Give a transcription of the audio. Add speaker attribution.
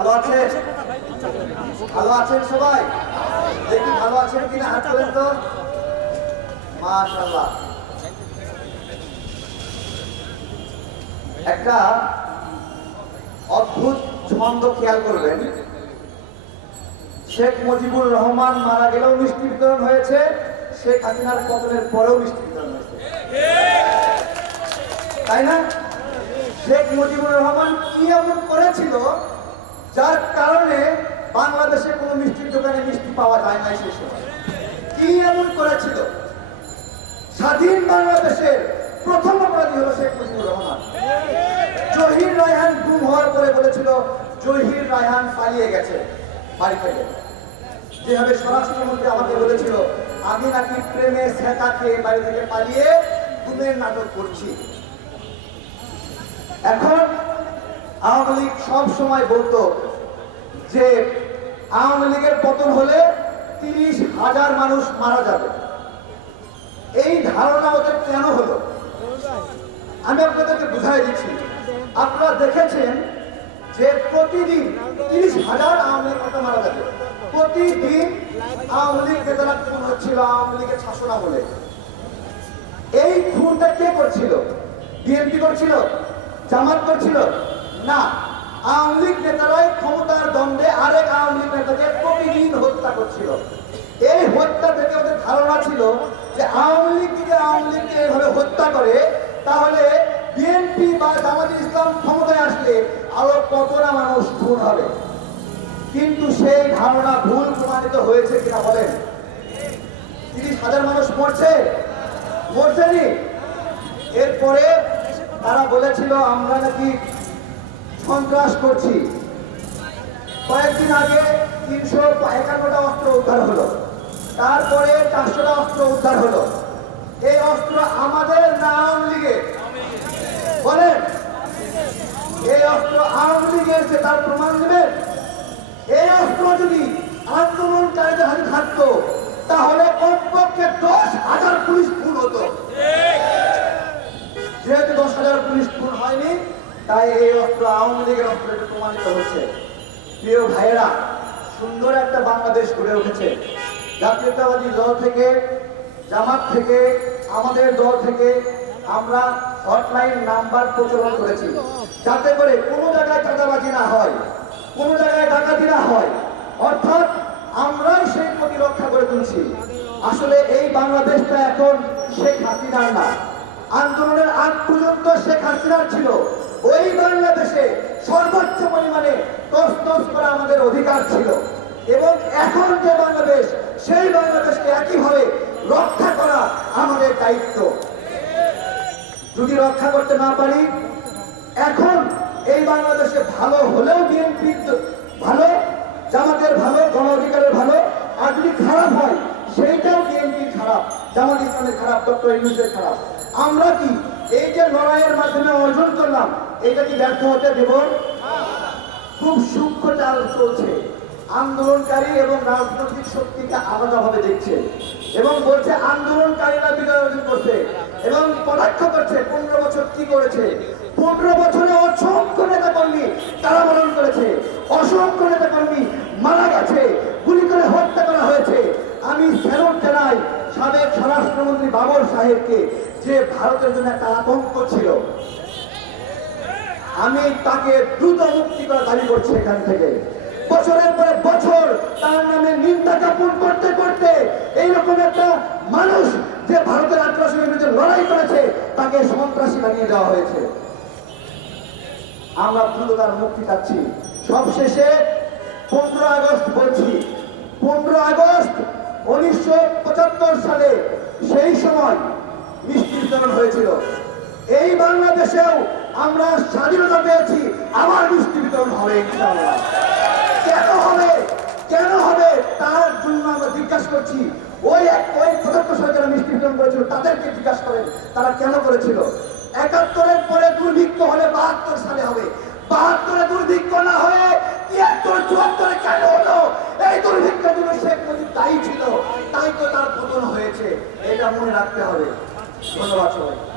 Speaker 1: ভালো আছেন? সবাই? দেখি ভালো আছেন কিনা হাত তোলেন তো মাশাআল্লাহ। একটা অদ্ভুত ছন্দ খেয়াল করবেন। শেখ মুজিবুর রহমান মারা গেলেও মিষ্টি বিতরণ হয়েছে, শেখ হাসিনার পতনের পরেও মিষ্টি বিতরণ হয়েছে। তাই না? শেখ মুজিবুর রহমান কি এমন করেছিল যার কারণে বাংলাদেশে কোনো মিষ্টির দোকানে মিষ্টি পাওয়া যায় না সে সময় কি এমন করেছিল? স্বাধীন বাংলাদেশের প্রথম অপরাধী হলো শেখ মুজিবুর রহমান। জহির রায়হান গুম হওয়ার পরে বলেছিল, জহির রায়হান পালিয়ে গেছে বাড়ি থেকে। যেভাবে স্বরাষ্ট্রমন্ত্রী আমাকে বলেছিল, আমি নাকি প্রেমে সেটা খেয়ে বাড়ি থেকে পালিয়ে গুমের নাটক করছি। এখন আওয়ামী লীগ সব সময় বলতো যে আওয়ামী লীগের পতন হলে তিরিশ হাজার মানুষ মারা যাবে। এই ধারণা ওদের কেন হলো? আমি আপনাদেরকে বুঝাই দিচ্ছি। আপনারা দেখেছেন যে প্রতিদিন তিরিশ হাজার আওয়ামী লীগ মারা যাবে। প্রতিদিন আওয়ামী লীগ নেতারা খুন হচ্ছিল, আওয়ামী লীগের শাসন আমলে এই খুনটা কে করছিল? বিএনপি করছিল? জামাত করছিল? না, আওয়ামী লীগ নেতারাই ক্ষমতার দ্বন্দ্বে আরেক আওয়ামী লীগ নেতাকে প্রতিদিন হত্যা করছিল। এই হত্যা থেকে ওদের ধারণা ছিল যে আওয়ামী লীগ যদি আওয়ামী লীগকে এভাবে হত্যা করে, তাহলে বিএনপি বা জামাত ইসলাম ক্ষমতায় আসলে আরও কত না মানুষ খুন হবে। কিন্তু সেই ধারণা ভুল প্রমাণিত হয়েছে কিনা বলেন। তিরিশ হাজার মানুষ মরছে। মরছেনি এরপরে তারা বলেছিল, আমরা নাকি সন্ত্রাস করছি। কয়েকদিন আগে তিনশো একান্নটা অস্ত্র উদ্ধার হলো। তারপরে চারশোটা অস্ত্র উদ্ধার হলো। এই অস্ত্র আমাদের না আওয়ামী লীগের? বলেন। এই অস্ত্র আওয়ামী লীগের সে তার প্রমাণ দেবেন? এই অস্ত্র যদি আন্দোলনকারীদের হাতে থাকতো আওয়ামী লীগের প্রমাণিত হচ্ছে। প্রিয় ভাইয়েরা, সুন্দর একটা বাংলাদেশ গড়ে উঠেছে। জাতীয়তাবাদী দল থেকে, জামাত থেকে, আমাদের দল থেকে আমরা হটলাইন নাম্বার প্রচলন করেছি। যাতে করে কোনো জায়গায় চাঁদাবাজি না হয়, কোনো জায়গায় ডাকাতি না হয়। অর্থাৎ আমরাই সেই প্রতিরক্ষা করে তুলছি। আসলে এই বাংলাদেশটা এখন শেখ হাসিনার না। আন্দোলনের আগ পর্যন্ত শেখ হাসিনার ছিল। ওই বাংলাদেশে সর্বোচ্চ পরিমাণে তস তস করা আমাদের অধিকার ছিল। এবং এখন যে বাংলাদেশ, সেই বাংলাদেশকে একইভাবে রক্ষা করা আমাদের দায়িত্ব। যদি রক্ষা করতে না পারি, এখন এই বাংলাদেশে ভালো হলেও বিএনপি ভালো, জামাতের ভালো, গণ অধিকারের ভালো, আর যদি খারাপ হয়, সেইটাও বিএনপির খারাপ, জামাত ইসলামের খারাপ, ডক্টর ইউনুসের খারাপ। আমরা কি এই যে লড়াইয়ের মাধ্যমে অর্জন করলাম এটা কি ব্যর্থ হতে দেব? খুব সূক্ষ্ম চাল চলছে। আন্দোলনকারী এবং রাজনৈতিক শক্তিকে আলাদাভাবে দেখছে এবং বলছে, আন্দোলনকারীরা বিজয় অর্জন করছে এবং কটাক্ষ করছে। পনেরো বছর কি করেছে? পনেরো বছরে অসংখ্য নেতা কর্মী কারাবরণ করেছে। অসংখ্য নেতা কর্মী মারা গেছে। গুলি করে হত্যা করা হয়েছে। আমি ফেরত জানাই সাবেক স্বরাষ্ট্রমন্ত্রী বাবর সাহেবকে যে ভারতের জন্য একটা আতঙ্ক ছিল। আমি তাকে দ্রুত মুক্তি করার দাবি করছি এখান থেকে। বছরের পরে বছর তার নামে নিন্দা জ্ঞাপন করতে করতে এইরকম একটা মানুষ যে ভারতের আগ্রাসনের বিরুদ্ধে লড়াই করেছে, তাকে সন্ত্রাসী বানিয়ে দেওয়া হয়েছে। আমরা দ্রুত তার মুক্তি চাচ্ছি। সবশেষে পনেরো আগস্ট বলছি, পনেরো আগস্ট উনিশশো পঁচাত্তর সালে সেই সময় মিষ্টি বিতরণ হয়েছিল। এই বাংলাদেশেও আমরা স্বাধীনতা পেয়েছি, আবার মিষ্টি বিতরণ হবে ইনশাআল্লাহ। করছি। ওই এক- ওই পঁচাত্তর সালে যারা মিষ্টি বিতরণ করেছিল, তাদেরকে জিজ্ঞাসা করেন, তারা কেন করেছিল? একাত্তরের পরে দুর্ভিক্ষ হলে বাহাত্তর সালে হবে। বাহাত্তরে দুর্ভিক্ষ না হয়ে তিয়াত্তর, চুয়াত্তরে কেন হলো? এই দুর্ভিক্ষের জন্য শেখ মুজিব দায়ী ছিল। তাই তো তার পতন হয়েছে। এটা মনে রাখতে হবে। ধন্যবাদ সবাই